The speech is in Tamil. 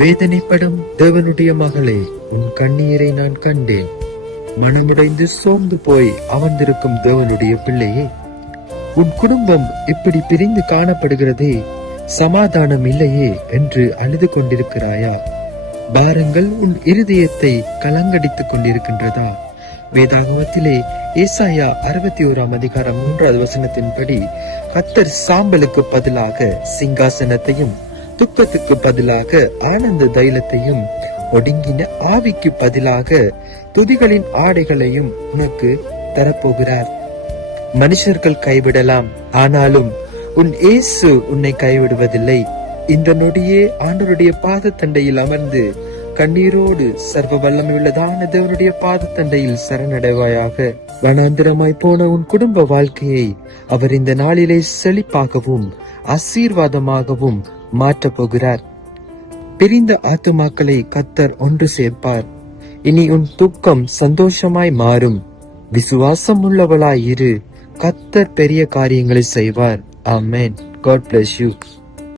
வேதனைப்படும் தேவனுடைய மகளே, உன் கண்ணீரை நான் கண்டேன். மனமுடைந்து சோர்ந்து போய் அமர்ந்திருக்கும் தேவனுடைய பிள்ளையே, உன் குடும்பம் இப்படி பிரிந்து காணப்படுகிறதே, சமாதானம் இல்லையே என்று அழுது கொண்டிருக்கிறாயா? பாரங்கள் உன் இருதயத்தை கலங்கடித்துக் கொண்டிருக்கின்றதா? வேதாகமத்திலே ஏசாயா 61 அதிகாரம் 3வது வசனத்தின்படி, கர்த்தர் சாம்பலுக்கு பதிலாக சிங்காசனத்தையும், துக்கத்துக்கு பதிலாக ஆனந்த தைலத்தையும், ஒடுங்கின ஆவிக்கு பதிலாக துதிகளின் ஆடைகளையும் உனக்கு தரப்போகிறார். மனுஷர்கள் கைவிடலாம், ஆனாலும் உன் இயேசு உன்னை கைவிடுவதில்லை. இந்த நொடியே ஆண்டவருடைய பாதத்தண்டையில் அமர்ந்து கண்ணீரோடு சர்வ வல்லமையுள்ளதான தேவனுடைய பாதத்தண்டையில் சரணடைவாயாக. வனாந்திரமாய் போன உன் குடும்ப வாழ்க்கையை அவர் இந்த நாளிலே செழிப்பாகவும் ஆசீர்வாதமாகவும் மாற்றப் போகிறார். பிரிந்த ஆத்துமாக்களை கர்த்தர் ஒன்று சேர்ப்பார். இனி உன் துக்கம் சந்தோஷமாய் மாறும். விசுவாசம் உள்ளவளாய் இரு. கர்த்தர் பெரிய காரியங்களை செய்வார். ஆமென். God bless you.